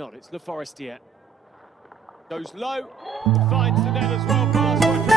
Not, it's Le Forestier. Goes low, finds the net as well, pass Rodriguez.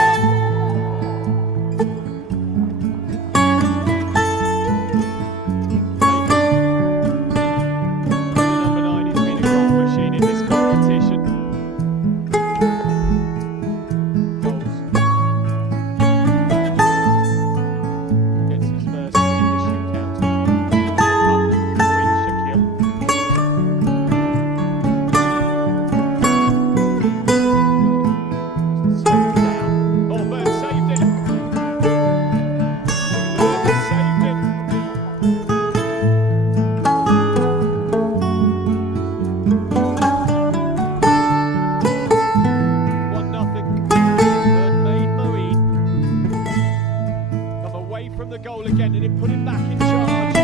From the goal again, and it put him back in charge.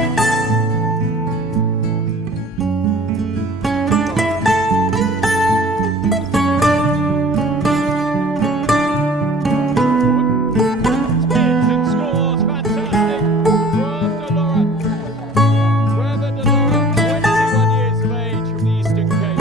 Spins and scores, fantastic from De Laura. Trevor De Laura, 21 years of age from the Eastern Cape.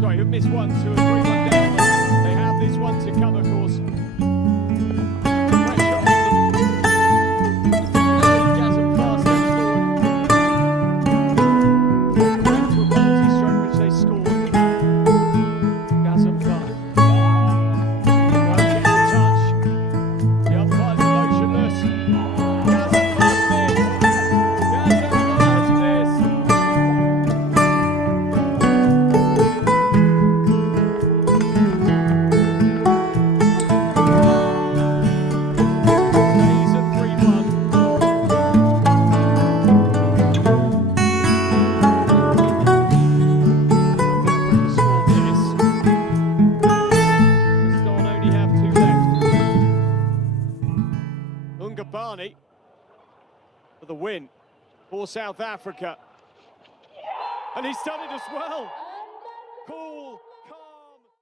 Sorry, who missed one, 2 and 3 1 down. They have this one to come, of course. Pressure on them. Gazem fast steps forward. Back to a multi-stroke which they scored. Gazem fast. Well, gets a touch. The umpire's motionless. Gazem fast missed. Gazem fast missed. Ngubane for the win for South Africa. And he's done it as well.